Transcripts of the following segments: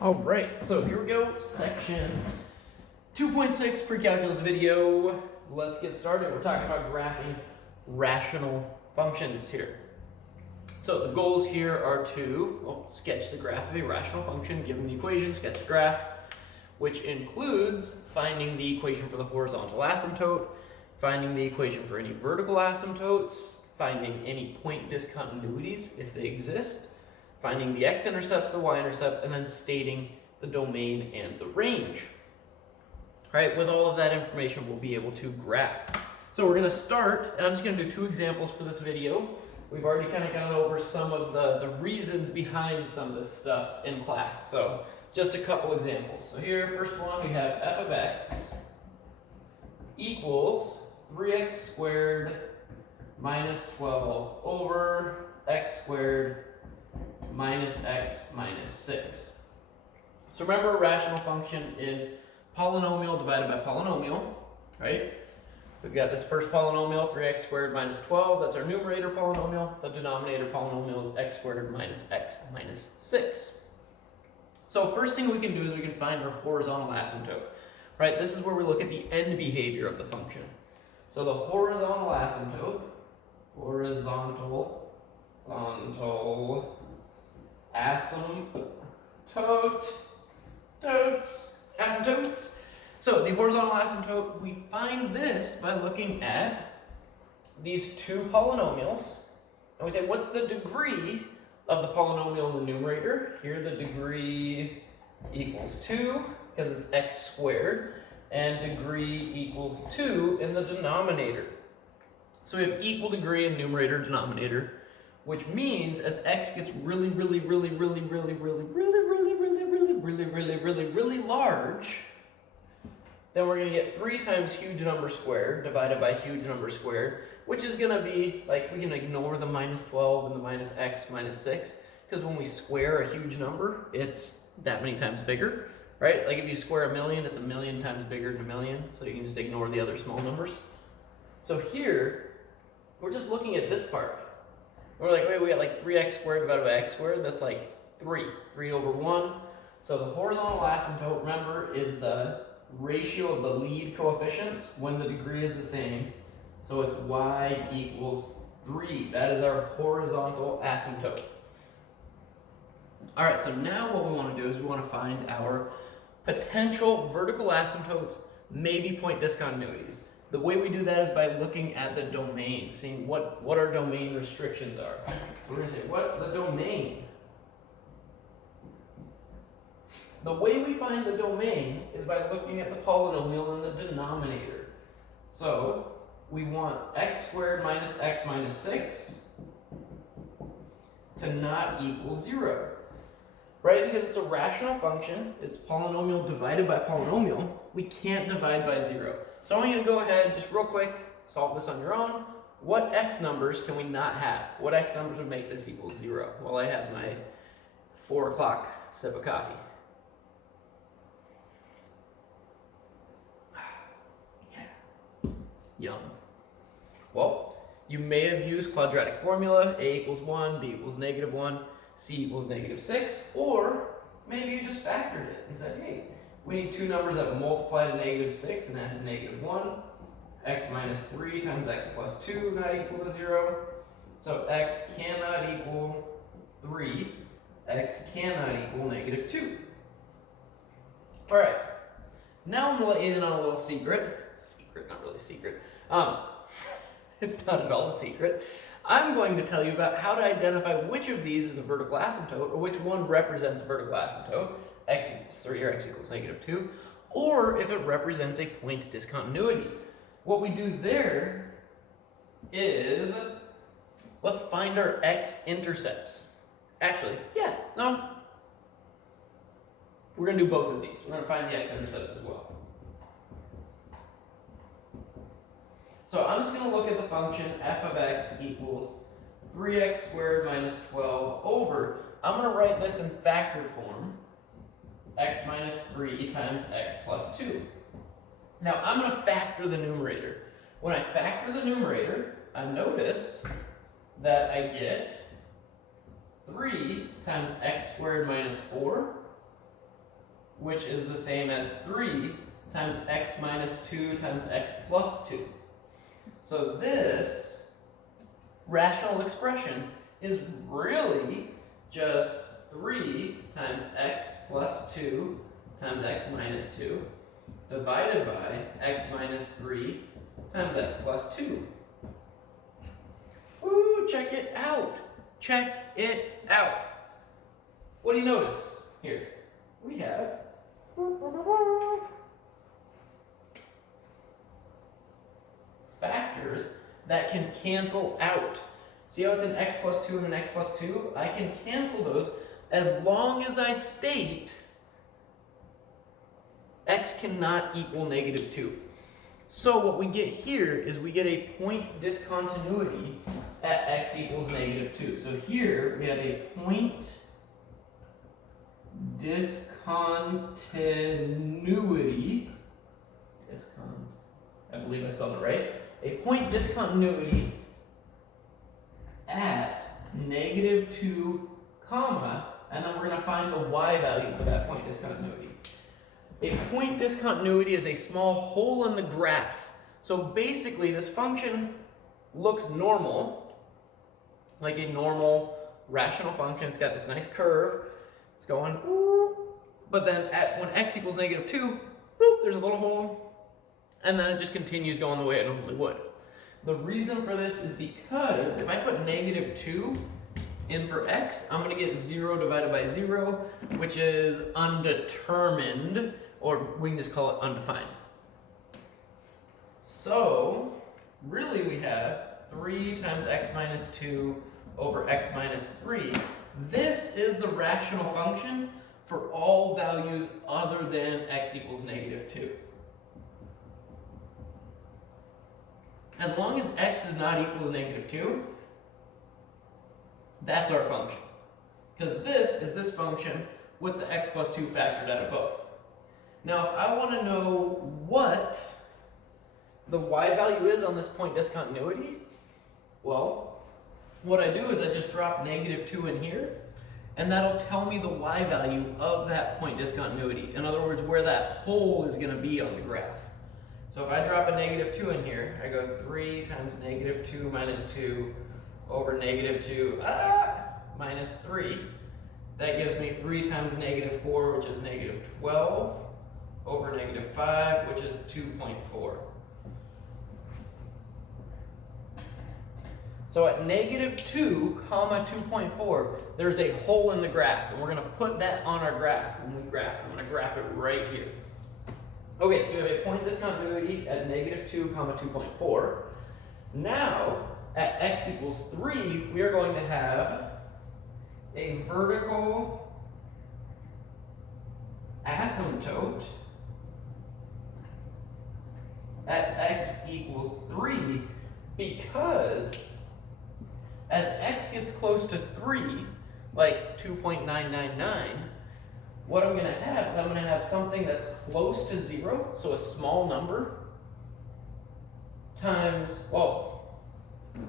All right, so here we go, section 2.6 pre-calculus video. Let's get started. We're talking about graphing rational functions here. So the goals here are to sketch the graph of a rational function, given the equation, sketch the graph, which includes finding the equation for the horizontal asymptote, finding the equation for any vertical asymptotes, finding any point discontinuities if they exist, finding the x-intercepts, the y-intercept, and then stating the domain and the range. All right, with all of that information, we'll be able to graph. So we're gonna start, and I'm just gonna do two examples for this video. We've already kind of gone over some of the reasons behind some of this stuff in class. So just a couple examples. So here, first one, we have f of x equals 3x squared minus 12 over x squared minus x minus 6. So remember, a rational function is polynomial divided by polynomial, right? We've got this first polynomial, 3x squared minus 12. That's our numerator polynomial. The denominator polynomial is x squared minus x minus 6. So first thing we can do is we can find our horizontal asymptote, right? This is where we look at the end behavior of the function. So the horizontal asymptote, asymptotes. So the horizontal asymptote, we find this by looking at these two polynomials. And we say, what's the degree of the polynomial in the numerator? Here the degree equals 2, because it's x squared, and degree equals 2 in the denominator. So we have equal degree in numerator, denominator, which means as x gets really large, then we're going to get 3 times huge number squared divided by huge number squared, which is going to be, like, we can ignore the minus 12 and the minus x minus 6, because when we square a huge number, it's that many times bigger, right? Like if you square a million, it's a million times bigger than a million, so you can just ignore the other small numbers. So here, we're just looking at this part. We're like, wait, we got like 3x squared divided by x squared, that's like 3 over 1. So the horizontal asymptote, remember, is the ratio of the lead coefficients when the degree is the same. So it's y equals 3. That is our horizontal asymptote. All right, so now what we want to do is we want to find our potential vertical asymptotes, maybe point discontinuities. The way we do that is by looking at the domain, seeing what our domain restrictions are. So we're going to say, what's the domain? The way we find the domain is by looking at the polynomial in the denominator. So we want x squared minus x minus 6 to not equal 0. Right? Because it's a rational function, it's polynomial divided by polynomial, we can't divide by 0. So I want you to go ahead, just real quick, solve this on your own. What x numbers can we not have? What x numbers would make this equal 0? Well, I have my 4 o'clock sip of coffee. Yum. Well, you may have used quadratic formula, a equals 1, b equals negative 1, c equals negative 6, or maybe you just factored it and said, hey, we need two numbers that multiply to negative 6 and add to negative 1. X minus 3 times x plus 2 not equal to 0. So x cannot equal 3. X cannot equal negative 2. All right. Now I'm going to let you in on a little secret. Secret, not really secret. It's not at all a secret. I'm going to tell you about how to identify which of these is a vertical asymptote, or which one represents a vertical asymptote, x equals 3 or x equals negative 2, or if it represents a point discontinuity. What we do there is, let's find our x-intercepts. Actually, we're going to do both of these. We're going to find the x-intercepts as well. So I'm just going to look at the function f of x equals 3x squared minus 12 over, I'm going to write this in factored form, x minus 3 times x plus 2. Now I'm going to factor the numerator. When I factor the numerator, I notice that I get 3 times x squared minus 4 which is the same as 3 times x minus 2 times x plus 2. So this rational expression is really just 3 times x plus 2 times x minus 2 divided by x minus 3 times x plus 2. Woo, check it out. Check it out. What do you notice here? We have factors that can cancel out. See how it's an x plus 2 and an x plus 2? I can cancel those as long as I state x cannot equal negative 2. So what we get here is we get a point discontinuity at x equals negative 2. So here we have a point discontinuity. I believe I spelled it right. A point discontinuity at negative 2, comma, and then we're going to find the y value for that point discontinuity. A point discontinuity is a small hole in the graph. So basically this function looks normal, like a normal rational function. It's got this nice curve. It's going, but then when x equals negative 2, boop, there's a little hole, and then it just continues going the way it normally would. The reason for this is because if I put negative 2 in for x, I'm going to get 0 divided by 0, which is undetermined, or we can just call it undefined. So, really we have 3 times x minus 2 over x minus 3. This is the rational function for all values other than x equals negative 2. As long as x is not equal to negative 2, that's our function. Because this is this function with the x plus 2 factored out of both. Now, if I want to know what the y value is on this point discontinuity, well, what I do is I just drop negative 2 in here, and that'll tell me the y value of that point discontinuity. In other words, where that hole is going to be on the graph. So if I drop a negative 2 in here, I go 3 times negative 2 minus 2 over negative 2 minus 3. That gives me 3 times negative 4, which is negative 12, over negative 5, which is 2.4. So at negative 2, comma 2.4, there's a hole in the graph, and we're going to put that on our graph. When we graph it, I'm going to graph it right here. Okay, so we have a point discontinuity at negative 2, comma 2.4. Now, at x equals 3, we are going to have a vertical asymptote at x equals 3 because as x gets close to 3, like 2.999, what I'm going to have is I'm going to have something that's close to 0, so a small number, times, well,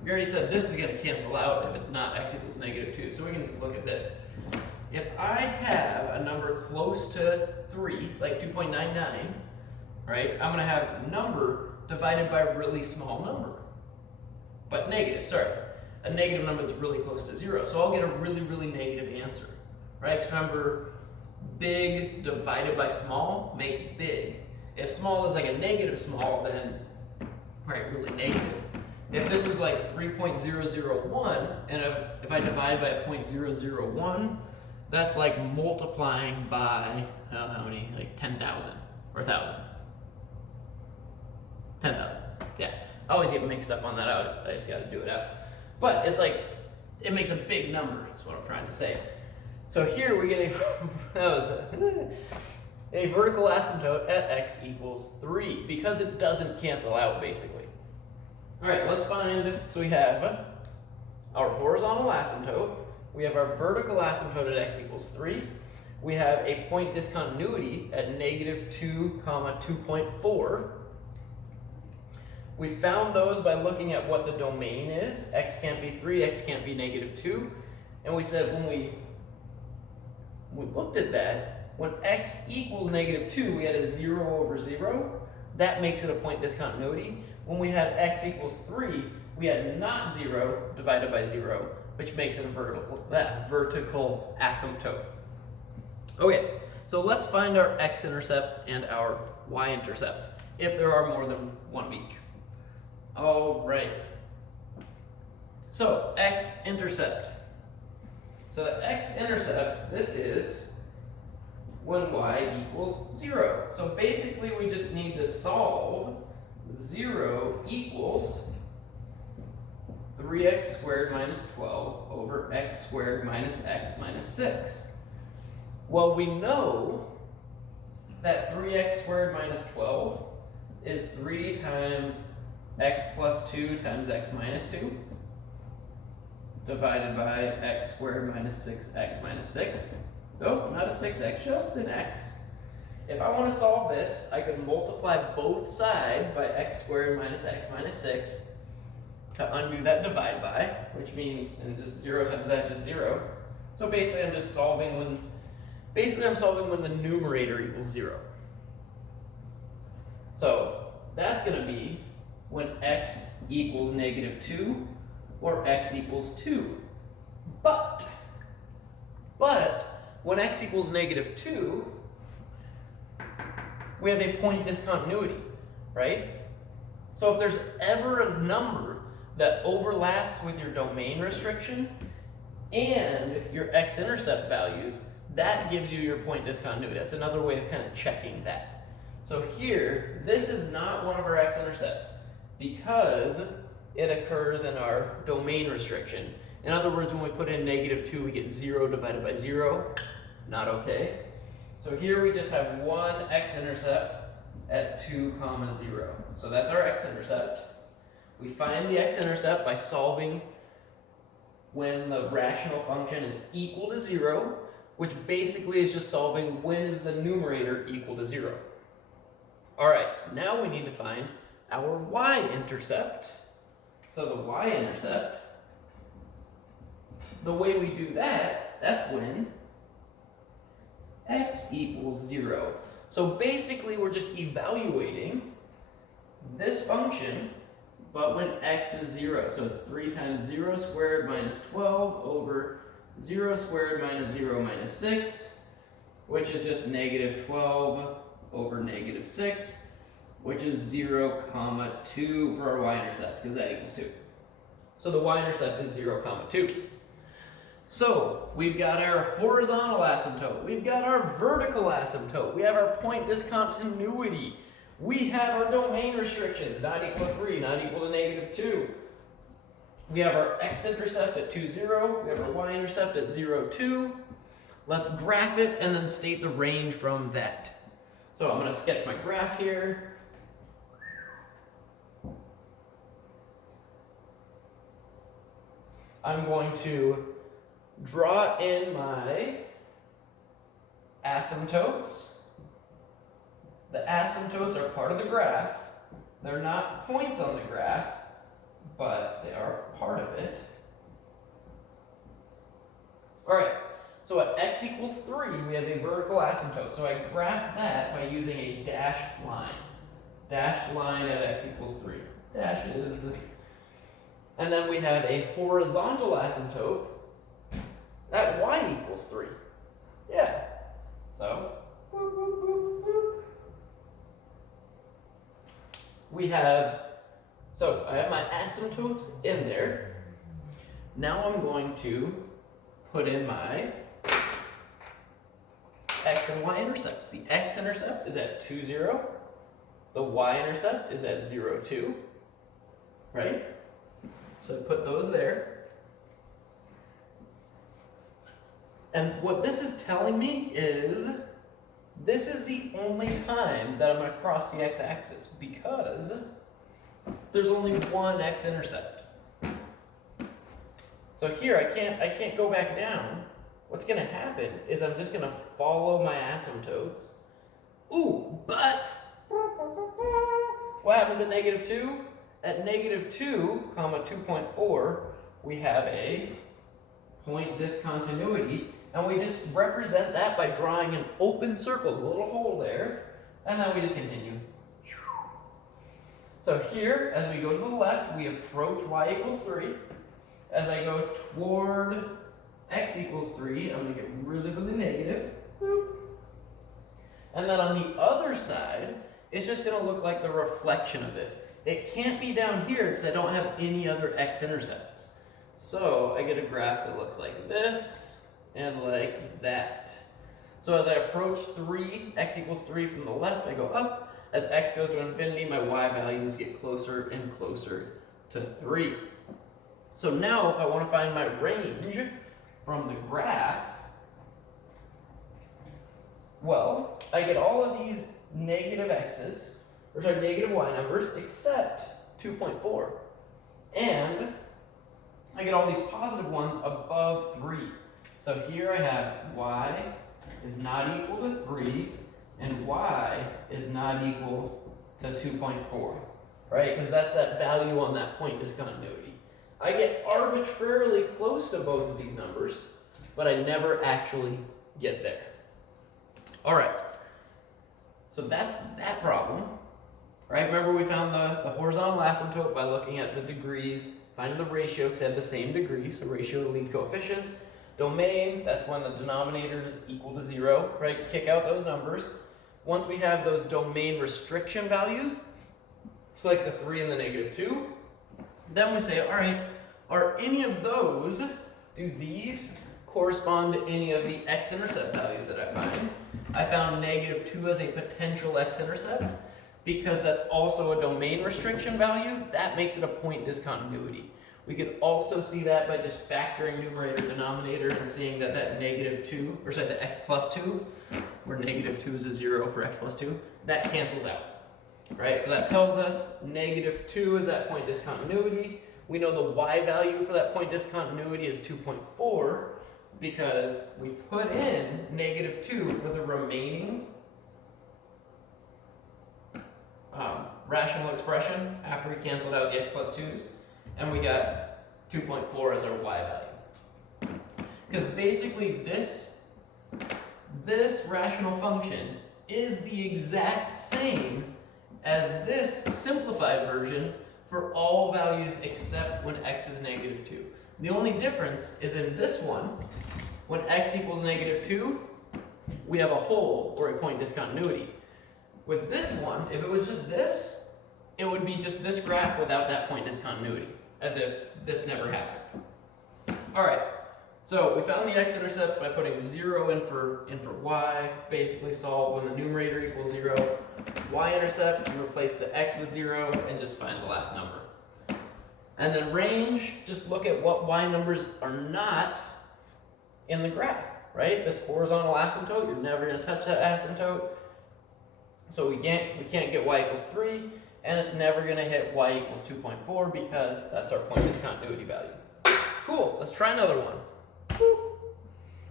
we already said this is going to cancel out if it's not x equals negative 2, so we can just look at this. If I have a number close to 3, like 2.99, right, I'm going to have number divided by a really small number, but negative, sorry, a negative number that's really close to 0, so I'll get a really, really negative answer, right, because remember, big divided by small makes big. If small is like a negative small, then, right, really negative. If this was like 3.001, and if I divide by a 0.001, that's like multiplying by, how many, like 10,000 or 1,000. 10,000, yeah. I always get mixed up on that out. I just got to do it out. But it's like, it makes a big number, is what I'm trying to say. So here we get a vertical asymptote at x equals 3 because it doesn't cancel out basically. All right, let's find, so we have our horizontal asymptote, we have our vertical asymptote at x equals 3, we have a point discontinuity at negative 2, comma 2.4. We found those by looking at what the domain is. X can't be 3, x can't be negative 2. And we said when we looked at that, when x equals -2, we had a 0 over 0. That makes it a point discontinuity. When we had x equals 3, we had not 0 divided by 0, which makes it a vertical asymptote. Okay, so let's find our x-intercepts and our y-intercepts, if there are more than one of each. All right. So, x-intercept. So the x-intercept, this is when y equals 0. So basically we just need to solve 0 equals 3x squared minus 12 over x squared minus x minus 6. Well, we know that 3x squared minus 12 is 3 times x plus 2 times x minus 2 divided by x squared minus 6x minus 6. Oh, not a 6x, just an x. If I want to solve this, I could multiply both sides by x squared minus x minus 6 to undo that divide by, which means, and just 0 times that is just 0. So basically I'm just solving when, I'm solving when the numerator equals 0. So that's going to be when x equals -2 or x equals 2. But when x equals -2, we have a point discontinuity, right? So if there's ever a number that overlaps with your domain restriction and your x-intercept values, that gives you your point discontinuity. That's another way of kind of checking that. So here, this is not one of our x-intercepts because it occurs in our domain restriction. In other words, when we put in -2, we get 0 divided by 0. Not okay. So here we just have one x-intercept at 2, 0. So that's our x-intercept. We find the x-intercept by solving when the rational function is equal to 0, which basically is just solving when is the numerator equal to 0. All right, now we need to find our y-intercept. So the y-intercept, the way we do that, that's when x equals 0. So basically we're just evaluating this function, but when x is 0. So it's 3 times 0 squared minus 12 over 0 squared minus 0 minus 6, which is just -12 over -6, which is 0, 2 for our y-intercept, because that equals 2. So the y-intercept is 0, 2. So we've got our horizontal asymptote, we've got our vertical asymptote, we have our point discontinuity, we have our domain restrictions, not equal to 3, not equal to -2. We have our x-intercept at 2, 0, we have our y-intercept at 0, 2. Let's graph it and then state the range from that. So I'm going to sketch my graph here. I'm going to draw in my asymptotes. The asymptotes are part of the graph. They're not points on the graph, but they are part of it. All right, so at x equals 3, we have a vertical asymptote. So I graph that by using a dashed line. Dashed line at x equals 3. Dashes. And then we have a horizontal asymptote at y equals 3. Yeah. So, boop, boop, boop, boop. We have, so I have my asymptotes in there. Now I'm going to put in my x and y intercepts. The x-intercept is at 2, 0. The y-intercept is at 0, 2. Right? So I put those there. And what this is telling me is this is the only time that I'm going to cross the x-axis because there's only one x-intercept. So here I can't go back down. What's going to happen is I'm just going to follow my asymptotes. Ooh, but what happens at -2? At -2, 2.4, we have a point discontinuity And we just represent that by drawing an open circle, a little hole there, and then we just continue. So here, as we go to the left, we approach y equals 3. As I go toward x equals 3, I'm going to get really, really negative. And then on the other side, it's just going to look like the reflection of this. It can't be down here because I don't have any other x-intercepts. So I get a graph that looks like this and like that. So as I approach 3, x equals 3 from the left, I go up. As x goes to infinity, my y values get closer and closer to 3. So now if I want to find my range from the graph, well, I get all of these negative x's, or sorry, negative y numbers, except 2.4. And I get all these positive ones above 3. So here I have y is not equal to 3, and y is not equal to 2.4, right? Because that's that value on that point discontinuity. I get arbitrarily close to both of these numbers, but I never actually get there. All right, so that's that problem, right? Remember we found the horizontal asymptote by looking at the degrees, finding the ratio because they have the same degree, so ratio to lead coefficients. Domain, that's when the denominators equal to 0, right? Kick out those numbers. Once we have those domain restriction values, so like the 3 and the negative 2, then we say, all right, are any of those, do these correspond to any of the x-intercept values that I find? I found negative 2 as a potential x-intercept because that's also a domain restriction value. That makes it a point discontinuity. We could also see that by just factoring numerator denominator and seeing that that negative 2, or sorry, the x plus 2, where negative 2 is a 0 for x plus 2, that cancels out. Right, so that tells us negative 2 is that point discontinuity. We know the y value for that point discontinuity is 2.4 because we put in negative 2 for the remaining rational expression after we canceled out the x plus 2's, and we got 2.4 as our y value. Because basically this rational function is the exact same as this simplified version for all values except when x is negative 2. The only difference is in this one, when x equals negative 2, we have a hole or a point discontinuity. With this one, if it was just this, it would be just this graph without that point discontinuity, as if this never happened. All right, so we found the x-intercepts by putting 0 in for y, basically solve when the numerator equals 0. Y-intercept, you replace the x with 0 and just find the last number. And then range, just look at what y numbers are not in the graph, right? This horizontal asymptote, you're never going to touch that asymptote. So we can't get y equals 3, and it's never going to hit y equals 2.4 because that's our point discontinuity value. Cool, let's try another one.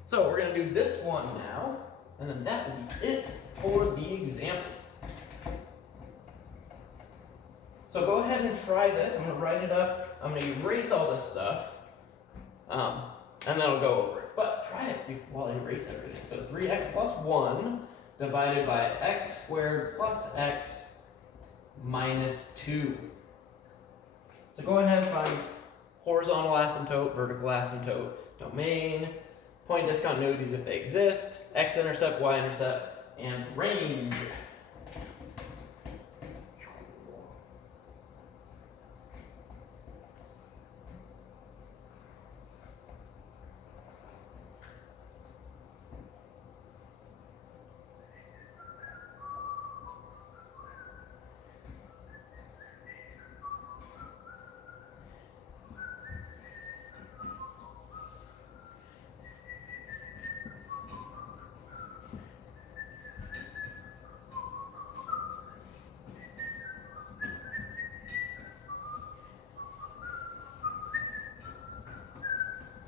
So we're going to do this one now, and then that will be it for the examples. So go ahead and try this. I'm going to write it up. I'm going to erase all this stuff, and then I'll go over it. But try it while I erase everything. So 3x plus 1 divided by x squared plus x minus 2. So go ahead and find horizontal asymptote, vertical asymptote, domain, point discontinuities if they exist, x-intercept, y-intercept, and range.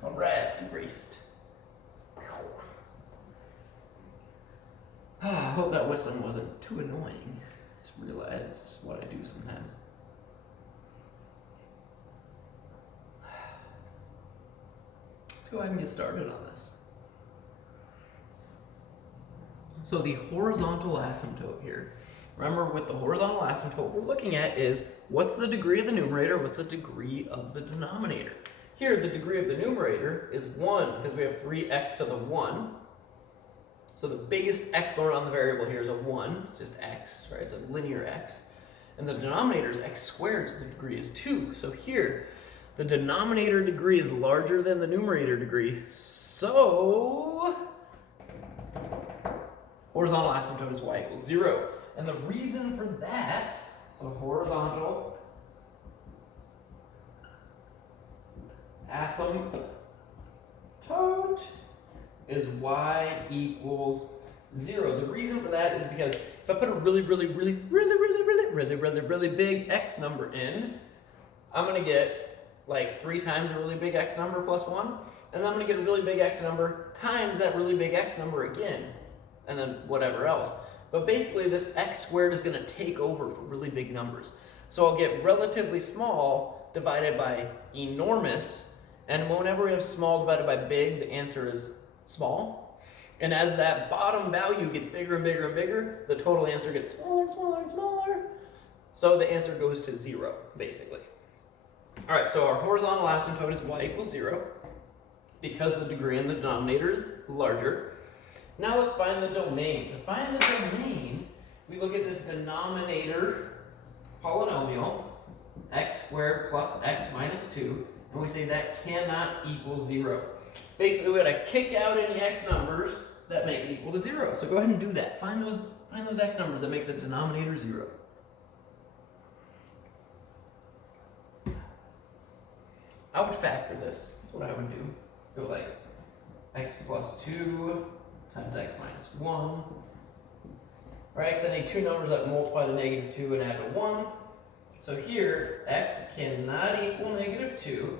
Alright, erased. I hope that whistling wasn't too annoying. I just realized it's just what I do sometimes. Let's go ahead and get started on this. So the horizontal asymptote here, remember with the horizontal asymptote, what we're looking at is what's the degree of the numerator, what's the degree of the denominator. Here, the degree of the numerator is 1 because we have 3x to the 1. So the biggest exponent on the variable here is a 1. It's just x, right? It's a linear x. And the denominator is x squared, so the degree is 2. So here, the denominator degree is larger than the numerator degree. So horizontal asymptote is y equals 0. And the reason for that, so horizontal asymptote is y equals 0. The reason for that is because if I put a really big x number in, I'm going to get like 3 times a really big x number plus 1, and then I'm going to get a really big x number times that really big x number again, and then whatever else. But basically this x squared is going to take over for really big numbers. So I'll get relatively small divided by enormous, and whenever we have small divided by big, the answer is small. And as that bottom value gets bigger and bigger and bigger, the total answer gets smaller and smaller and smaller. So the answer goes to 0, basically. All right, so our horizontal asymptote is y equals 0 because the degree in the denominator is larger. Now let's find the domain. To find the domain, we look at this denominator polynomial, x squared plus x minus 2, and we say that cannot equal 0. Basically, we got to kick out any x numbers that make it equal to 0. So go ahead and do that. Find those x numbers that make the denominator 0. I would factor this. That's what I would do. Go like x plus 2 times x minus 1. All right, because I need 2 numbers that multiply to negative 2 and add to 1. So here, x cannot equal negative 2.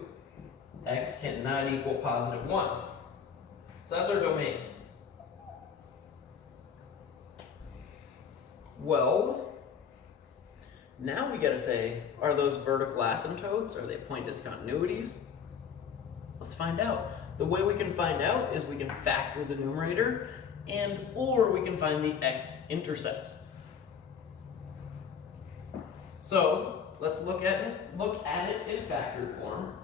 X cannot equal positive 1. So that's our domain. Well, now we gotta say, are those vertical asymptotes? Are they point discontinuities? Let's find out. The way we can find out is we can factor the numerator or we can find the x-intercepts. So let's look at it in factored form.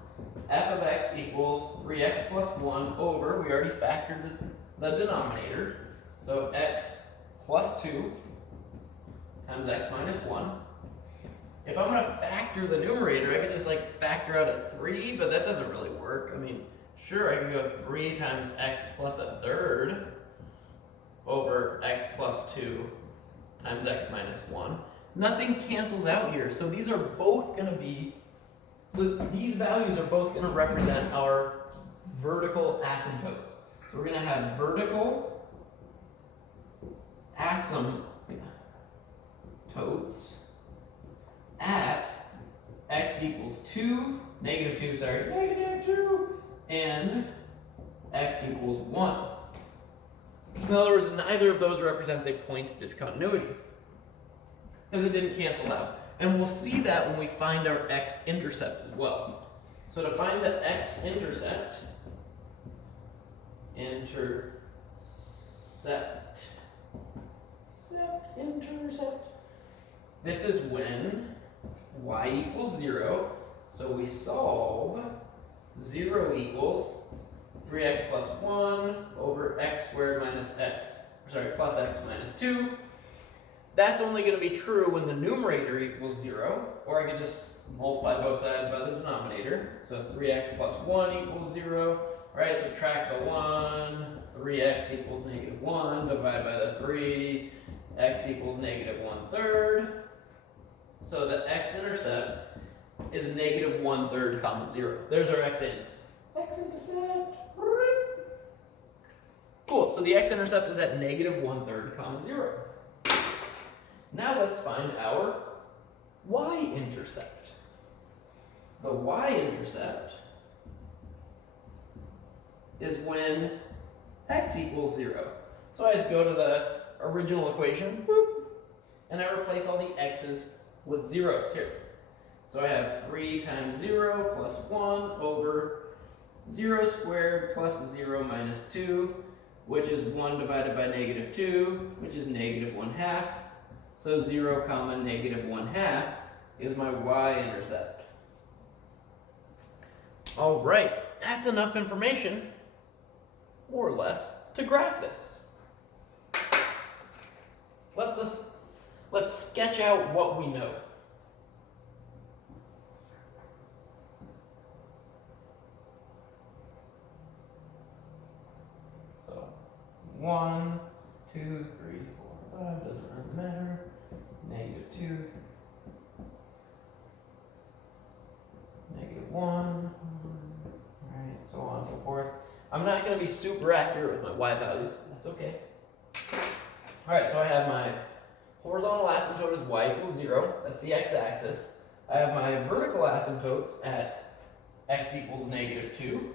F of x equals 3x plus 1 over, we already factored the denominator, so x plus 2 times x minus 1. If I'm going to factor the numerator, I could just like factor out a 3, but that doesn't really work. I mean, sure, I can go 3 times x plus a third over x plus 2 times x minus 1. Nothing cancels out here, so these are both going to be, these values are both going to represent our vertical asymptotes. So we're going to have vertical asymptotes at x equals 2, negative 2, and x equals 1. In other words, neither of those represents a point discontinuity because it didn't cancel out. And we'll see that when we find our x-intercept as well. So to find the x-intercept, this is when y equals 0. So we solve 0 equals 3x plus 1 over x squared minus plus x minus 2. That's only going to be true when the numerator equals 0, or I could just multiply both sides by the denominator. So 3x plus 1 equals 0. All right, subtract the 1, 3x equals negative 1, divide by the 3, x equals negative 1/3. So the x-intercept is negative 1/3 comma 0. There's our x-int. X-intercept. Cool, so the x-intercept is at negative 1/3 comma 0. Now let's find our y-intercept. The y-intercept is when x equals 0. So I just go to the original equation, and I replace all the x's with zeros here. So I have 3 times 0 plus 1 over 0 squared plus 0 minus 2. which is 1 divided by negative 2, which is negative 1/2. So 0 comma negative 1/2 is my y-intercept. All right, that's enough information, more or less, to graph this. Let's sketch out what we know. So 1, 2, 3, 4, 5, doesn't really matter. Negative 2, negative 1, alright, so on and so forth. I'm not going to be super accurate with my y values, that's okay. Alright, so I have my horizontal asymptote is y equals 0, that's the x-axis. I have my vertical asymptotes at x equals negative 2.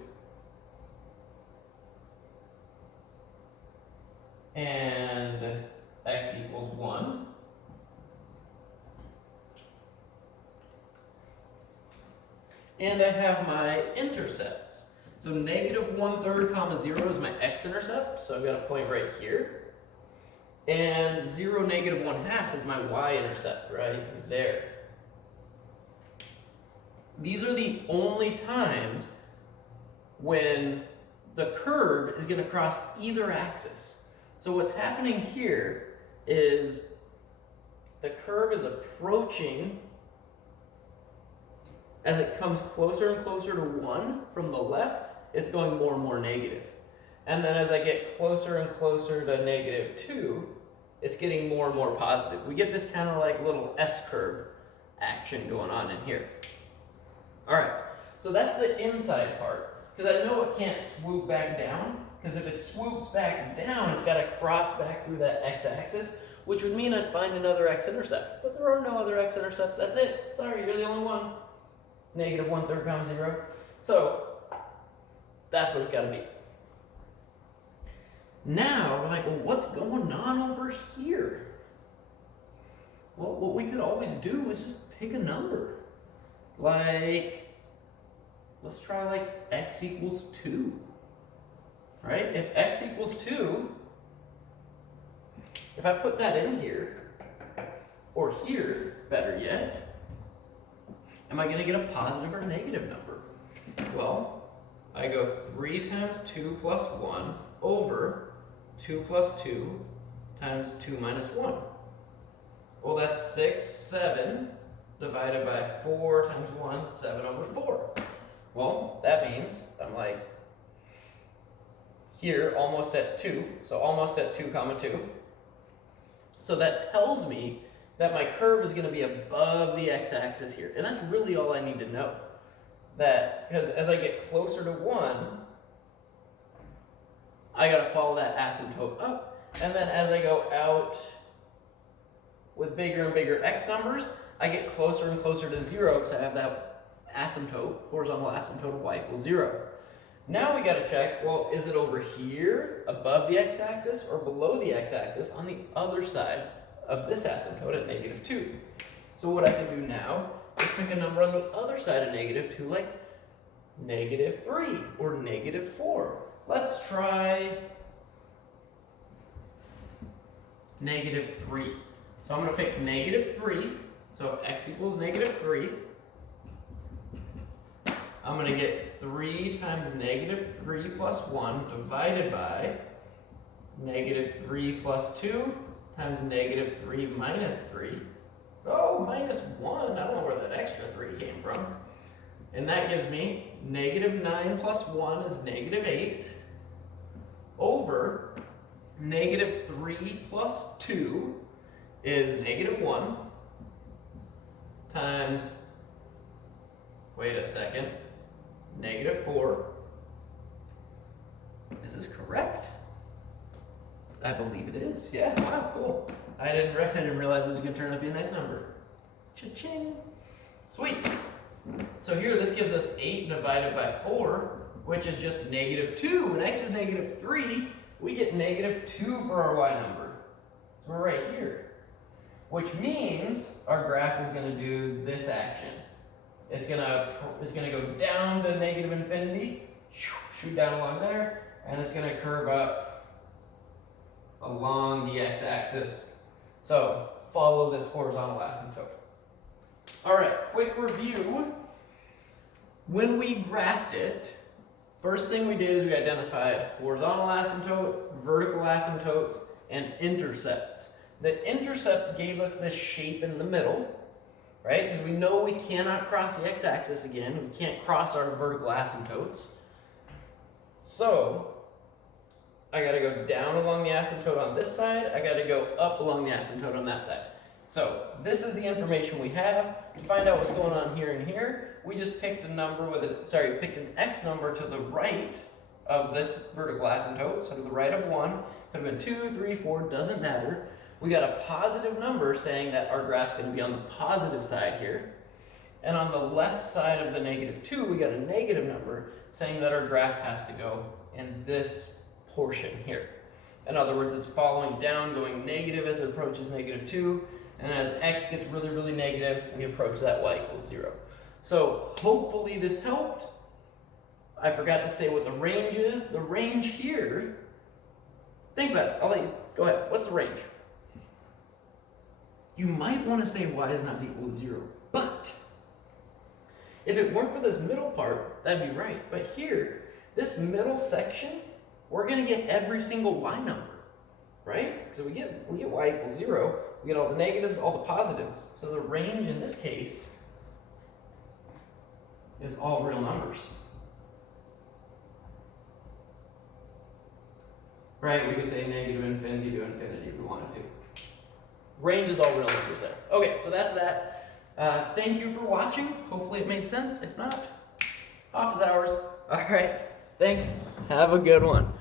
And x equals 1. And I have my intercepts. So negative 1/3 comma 0 is my x-intercept, so I've got a point right here. And 0, negative 1/2 is my y-intercept right there. These are the only times when the curve is going to cross either axis. So what's happening here is the curve is approaching as it comes closer and closer to 1 from the left, it's going more and more negative. And then as I get closer and closer to negative 2, it's getting more and more positive. We get this kind of like little S-curve action going on in here. All right, so that's the inside part, because I know it can't swoop back down, because if it swoops back down, it's got to cross back through that x-axis, which would mean I'd find another x-intercept. But there are no other x-intercepts. That's it. Sorry, you're the only one. Negative 1/3 comma 0. So that's what it's got to be. Now, we're like, well, what's going on over here? Well, what we could always do is just pick a number. Like, let's try like x equals 2. Right? If x equals 2, if I put that in here, or here, better yet, am I going to get a positive or negative number? Well, I go 3 times 2 plus 1 over 2 plus 2 times 2 minus 1. Well, that's 6, 7 divided by 4 times 1, 7 over 4. Well, that means I'm like here almost at 2, so almost at 2 comma 2. So that tells me that my curve is going to be above the x-axis here. And that's really all I need to know. That, because as I get closer to 1, I got to follow that asymptote up. And then as I go out with bigger and bigger x numbers, I get closer and closer to 0 because I have that asymptote, horizontal asymptote of y equals 0. Now we got to check, well, is it over here above the x-axis or below the x-axis on the other side of this asymptote at negative 2. So what I can do now is pick a number on the other side of negative 2, like negative 3 or negative 4. Let's try negative 3. So I'm going to pick negative 3. So if x equals negative 3, I'm going to get 3 times negative 3 plus 1 divided by negative 3 plus 2 times negative 3 minus 3. Oh, minus 1. I don't know where that extra 3 came from. And that gives me negative 9 plus 1 is negative 8 over negative 3 plus 2 is negative 1 times, wait a second, negative 4. Is this correct? I believe it is. Yeah, wow, cool. I didn't realize it was going to turn out to be a nice number. Cha-ching. Sweet. So here, this gives us 8 divided by 4, which is just negative 2. When x is negative 3, we get negative 2 for our y number. So we're right here. Which means our graph is going to do this action. It's going to go down to negative infinity, shoot down along there, and it's going to curve up along the x-axis. So follow this horizontal asymptote. All right, quick review. When we graphed it, first thing we did is we identified horizontal asymptote, vertical asymptotes, and intercepts. The intercepts gave us this shape in the middle, right? Because we know we cannot cross the x-axis again. We can't cross our vertical asymptotes. So I got to go down along the asymptote on this side. I got to go up along the asymptote on that side. So this is the information we have. To find out what's going on here and here, we just picked a number with a, picked an x number to the right of this vertical asymptote. So to the right of 1, could have been 2, 3, 4, doesn't matter. We got a positive number saying that our graph's going to be on the positive side here. And on the left side of the -2, we got a negative number saying that our graph has to go in this portion here. In other words, it's following down, going negative as it approaches -2, and as x gets really, really negative, we approach that y equals 0. So hopefully this helped. I forgot to say what the range is. The range here, think about it. I'll let you, go ahead. What's the range? You might want to say y is not equal to 0, but if it weren't for this middle part, that'd be right. But here, this middle section, we're going to get every single y number, right? So we get y equals 0, we get all the negatives, all the positives. So the range in this case is all real numbers. Right? We could say negative infinity to infinity if we wanted to. Range is all real numbers there. Okay, so that's that. Thank you for watching. Hopefully it made sense. If not, office hours. All right. Thanks. Have a good one.